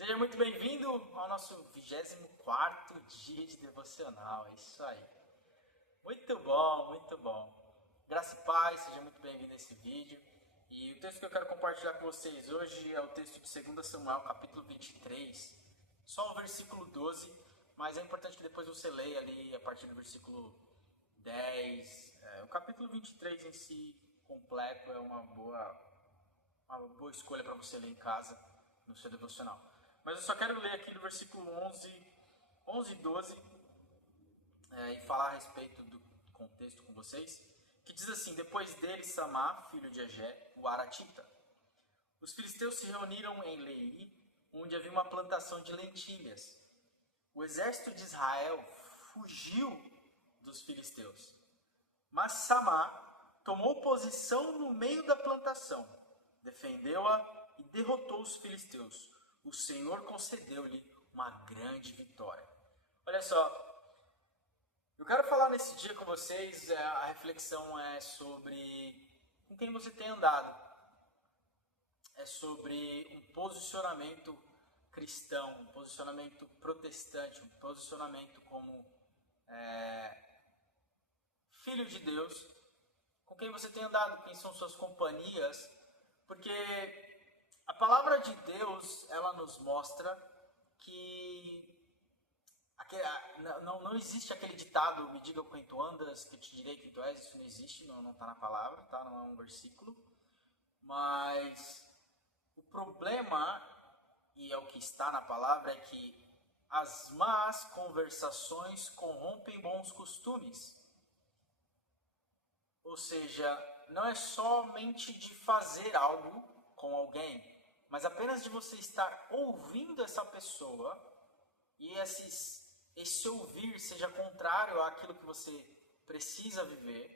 Seja muito bem-vindo ao nosso 24º dia de devocional, é isso aí. Muito bom, muito bom. Graça e paz, seja muito bem-vindo a esse vídeo. E o texto que eu quero compartilhar com vocês hoje é o texto de 2 Samuel, capítulo 23, só o versículo 12, mas é importante que depois você leia ali a partir do versículo 10. O capítulo 23 em si, completo, é uma boa escolha para você ler em casa, no seu devocional. Mas eu só quero ler aqui do versículo 11 e 12 e falar a respeito do contexto com vocês, que diz assim: depois dele, Samá, filho de Agé, o Aratita. Os filisteus se reuniram em Leí, onde havia uma plantação de lentilhas. O exército de Israel fugiu dos filisteus, mas Samá tomou posição no meio da plantação, defendeu-a e derrotou os filisteus. O Senhor concedeu-lhe uma grande vitória. Olha só, eu quero falar nesse dia com vocês, a reflexão é sobre com quem você tem andado. É sobre um posicionamento cristão, um posicionamento protestante, um posicionamento como filho de Deus. Com quem você tem andado, quem são suas companhias, porque a palavra de Deus, ela nos mostra que não existe aquele ditado, me diga com quem tu andas, que eu te direi quem tu és. Isso não existe, não está na palavra, tá? Não é um versículo. Mas o problema, e é o que está na palavra, é que as más conversações corrompem bons costumes. Ou seja, não é somente de fazer algo com alguém, mas apenas de você estar ouvindo essa pessoa e esse ouvir seja contrário àquilo que você precisa viver,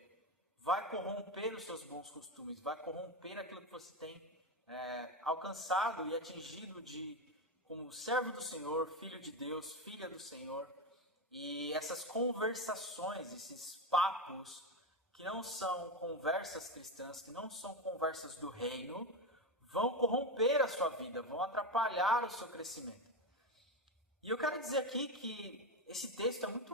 vai corromper os seus bons costumes, vai corromper aquilo que você tem alcançado e atingido como servo do Senhor, filho de Deus, filha do Senhor. E essas conversações, esses papos, que não são conversas cristãs, que não são conversas do reino, vão corromper a sua vida, vão atrapalhar o seu crescimento. E eu quero dizer aqui que esse texto é muito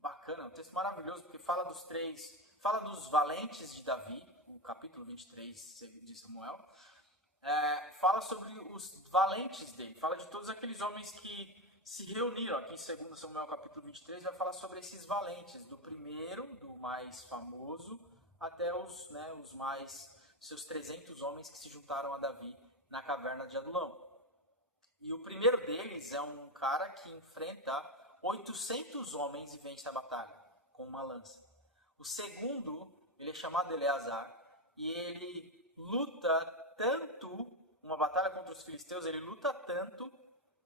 bacana, é um texto maravilhoso, porque fala dos valentes de Davi, o capítulo 23 de Samuel, fala sobre os valentes dele, fala de todos aqueles homens que se reuniram. Aqui em 2 Samuel capítulo 23 vai falar sobre esses valentes, do primeiro, do mais famoso, até seus 300 homens que se juntaram a Davi na caverna de Adulão. E o primeiro deles é um cara que enfrenta 800 homens e vence a batalha com uma lança. O segundo, ele é chamado Eleazar, e ele luta tanto, uma batalha contra os filisteus, ele luta tanto,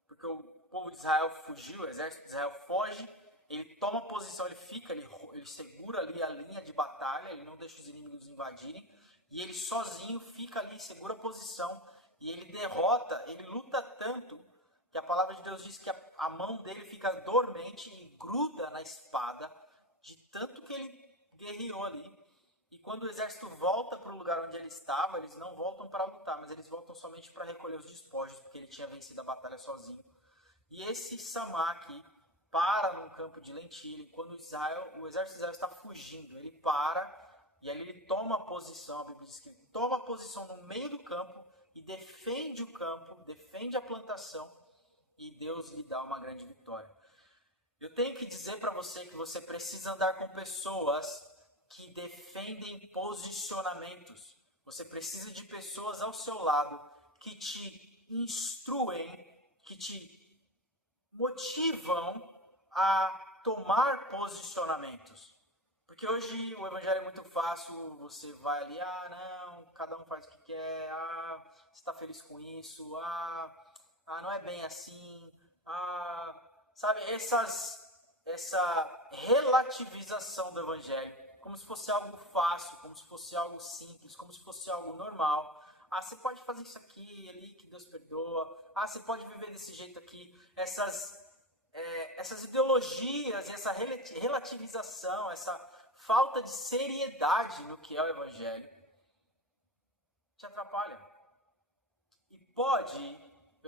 porque o povo de Israel fugiu, o exército de Israel foge, ele toma posição, ele segura ali a linha de batalha, ele não deixa os inimigos invadirem, e ele sozinho fica ali, segura a posição, e ele derrota, ele luta tanto, que a palavra de Deus diz que a mão dele fica dormente e gruda na espada, de tanto que ele guerreou ali. E quando o exército volta para o lugar onde ele estava, eles não voltam para lutar, mas eles voltam somente para recolher os despojos, porque ele tinha vencido a batalha sozinho. E esse Samá aqui para num campo de lentilha, e quando o exército de Israel está fugindo, ele para, e ali ele toma posição, a Bíblia diz que ele toma posição no meio do campo, e defende o campo, defende a plantação, e Deus lhe dá uma grande vitória. Eu tenho que dizer para você que você precisa andar com pessoas que defendem posicionamentos. Você precisa de pessoas ao seu lado que te instruem, que te motivam a tomar posicionamentos. Porque hoje o evangelho é muito fácil, você vai ali, não, cada um faz o que quer, você está feliz com isso, não é bem assim, sabe, essa relativização do evangelho, como se fosse algo fácil, como se fosse algo simples, como se fosse algo normal. Você pode fazer isso aqui, ali, que Deus perdoa. Você pode viver desse jeito aqui. Essas ideologias, essa relativização, essa falta de seriedade no que é o evangelho, te atrapalha. E pode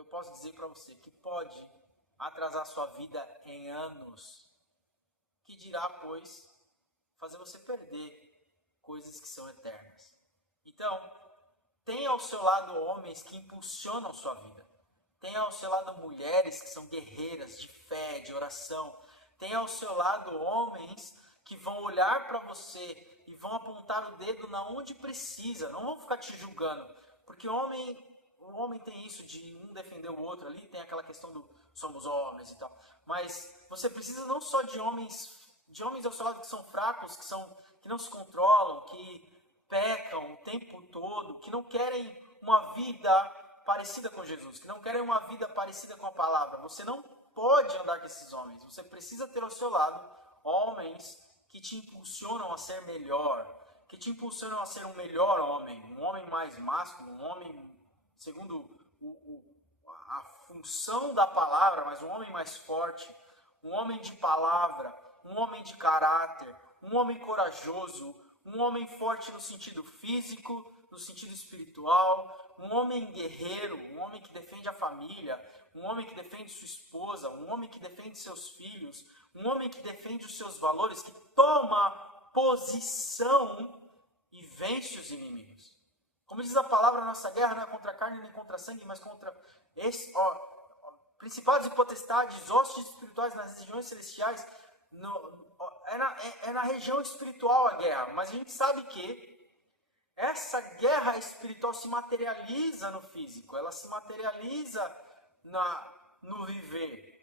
eu posso dizer para você que pode atrasar sua vida em anos, que dirá, pois, fazer você perder coisas que são eternas. Então, tenha ao seu lado homens que impulsionam sua vida. Tenha ao seu lado mulheres que são guerreiras de fé, de oração. Tenha ao seu lado homens que vão olhar para você e vão apontar o dedo na onde precisa. Não vão ficar te julgando. Porque o homem tem isso de um defender o outro ali, tem aquela questão do somos homens e tal. Mas você precisa não só de homens ao seu lado que são fracos, que não se controlam, que pecam o tempo todo, que não querem uma vida parecida com Jesus, que não querem uma vida parecida com a palavra. Você não pode andar com esses homens. Você precisa ter ao seu lado homens que te impulsionam a ser melhor, que te impulsionam a ser um melhor homem, um homem mais másculo, um homem segundo a função da palavra, mas um homem mais forte, um homem de palavra, um homem de caráter, um homem corajoso, um homem forte no sentido físico, no sentido espiritual, um homem guerreiro, um homem que defende a família, um homem que defende sua esposa, um homem que defende seus filhos, um homem que defende os seus valores, que toma posição e vence os inimigos. Como diz a palavra, a nossa guerra não é contra a carne nem contra a sangue, mas contra principados e potestades, hostes espirituais nas regiões celestiais. É na região espiritual a guerra, mas a gente sabe que essa guerra espiritual se materializa no físico, ela se materializa no viver.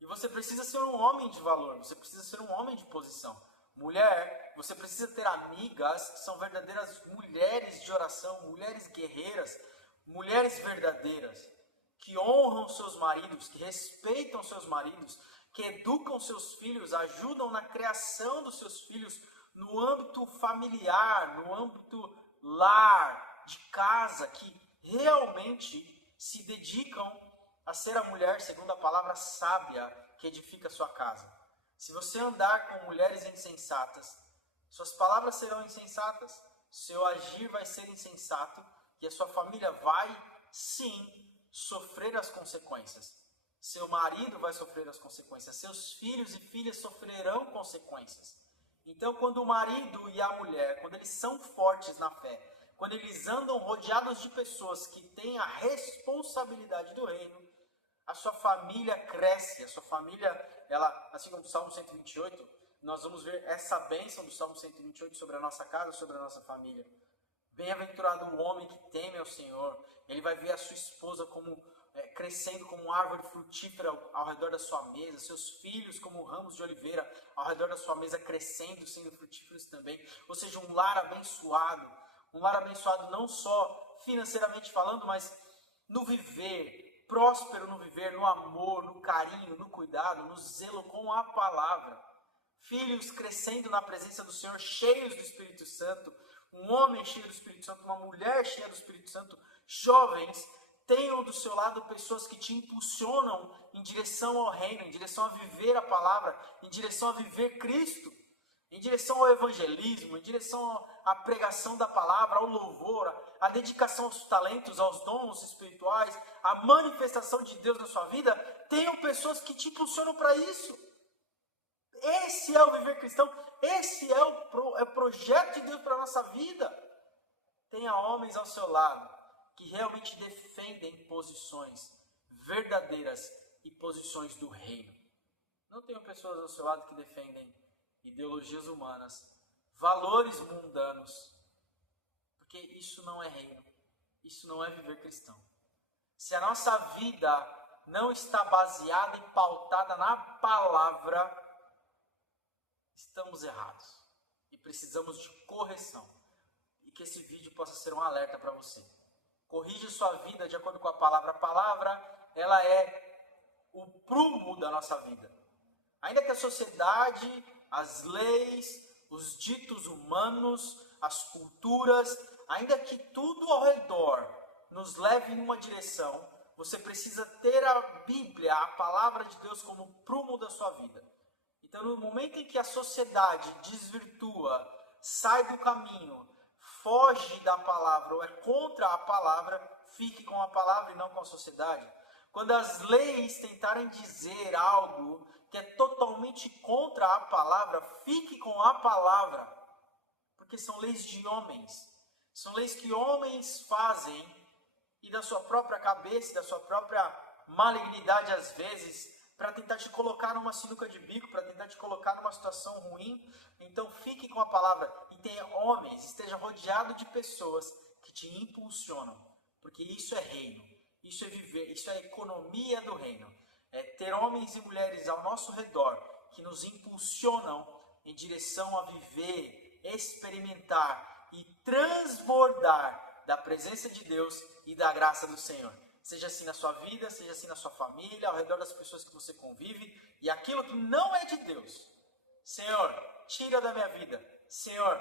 E você precisa ser um homem de valor, você precisa ser um homem de posição. Mulher, você precisa ter amigas que são verdadeiras mulheres de oração, mulheres guerreiras, mulheres verdadeiras, que honram seus maridos, que respeitam seus maridos, que educam seus filhos, ajudam na criação dos seus filhos no âmbito familiar, no âmbito lar, de casa, que realmente se dedicam a ser a mulher, segundo a palavra sábia, que edifica a sua casa. Se você andar com mulheres insensatas, suas palavras serão insensatas, seu agir vai ser insensato e a sua família vai, sim, sofrer as consequências. Seu marido vai sofrer as consequências, seus filhos e filhas sofrerão consequências. Então, quando o marido e a mulher, quando eles são fortes na fé, quando eles andam rodeados de pessoas que têm a responsabilidade do reino, a sua família cresce, a sua família, ela, assim como o Salmo 128, nós vamos ver essa bênção do Salmo 128 sobre a nossa casa, sobre a nossa família. Bem-aventurado o homem que teme ao Senhor, ele vai ver a sua esposa como crescendo como uma árvore frutífera ao redor da sua mesa, seus filhos como ramos de oliveira ao redor da sua mesa, crescendo, sendo frutíferos também. Ou seja, um lar abençoado não só financeiramente falando, mas no viver, próspero no viver, no amor, no carinho, no cuidado, no zelo com a palavra. Filhos crescendo na presença do Senhor, cheios do Espírito Santo, um homem cheio do Espírito Santo, uma mulher cheia do Espírito Santo, jovens. Tenham do seu lado pessoas que te impulsionam em direção ao reino, em direção a viver a palavra, em direção a viver Cristo, em direção ao evangelismo, em direção à pregação da palavra, ao louvor, à dedicação aos talentos, aos dons espirituais, à manifestação de Deus na sua vida. Tenham pessoas que te impulsionam para isso. Esse é o viver cristão, esse é o projeto de Deus para a nossa vida. Tenha homens ao seu lado que realmente defendem posições verdadeiras e posições do reino. Não tenham pessoas ao seu lado que defendem ideologias humanas, valores mundanos, porque isso não é reino, isso não é viver cristão. Se a nossa vida não está baseada e pautada na palavra, estamos errados e precisamos de correção. E que esse vídeo possa ser um alerta para você. Corrige sua vida de acordo com a palavra. A palavra, ela é o prumo da nossa vida. Ainda que a sociedade, as leis, os ditos humanos, as culturas, ainda que tudo ao redor nos leve em uma direção, você precisa ter a Bíblia, a palavra de Deus, como prumo da sua vida. Então, no momento em que a sociedade desvirtua, sai do caminho, foge da palavra ou é contra a palavra, fique com a palavra e não com a sociedade. Quando as leis tentarem dizer algo que é totalmente contra a palavra, fique com a palavra, porque são leis de homens. São leis que homens fazem e da sua própria cabeça, da sua própria malignidade às vezes, para tentar te colocar numa sinuca de bico, para tentar te colocar numa situação ruim. Então fique com a palavra e tenha homens, esteja rodeado de pessoas que te impulsionam, porque isso é reino, isso é viver, isso é a economia do reino. É ter homens e mulheres ao nosso redor que nos impulsionam em direção a viver, experimentar e transbordar da presença de Deus e da graça do Senhor. Seja assim na sua vida, seja assim na sua família, ao redor das pessoas que você convive. E aquilo que não é de Deus, Senhor, tira da minha vida. Senhor,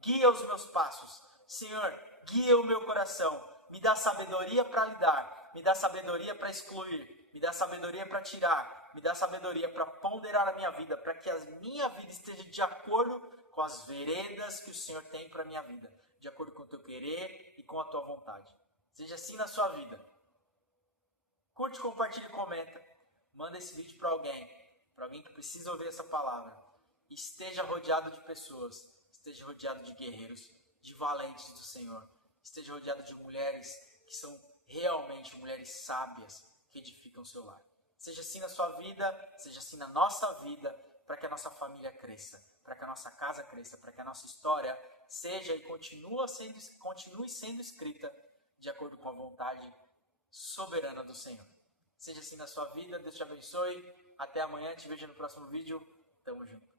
guia os meus passos. Senhor, guia o meu coração. Me dá sabedoria para lidar. Me dá sabedoria para excluir. Me dá sabedoria para tirar. Me dá sabedoria para ponderar a minha vida. Para que a minha vida esteja de acordo com as veredas que o Senhor tem para a minha vida. De acordo com o teu querer e com a tua vontade. Seja assim na sua vida. Curte, compartilha e comenta. Manda esse vídeo para alguém que precisa ouvir essa palavra. Esteja rodeado de pessoas, esteja rodeado de guerreiros, de valentes do Senhor. Esteja rodeado de mulheres que são realmente mulheres sábias que edificam o seu lar. Seja assim na sua vida, seja assim na nossa vida, para que a nossa família cresça, para que a nossa casa cresça, para que a nossa história seja e continue sendo escrita de acordo com a vontade soberana do Senhor. Seja assim na sua vida, Deus te abençoe. Até amanhã, te vejo no próximo vídeo. Tamo junto.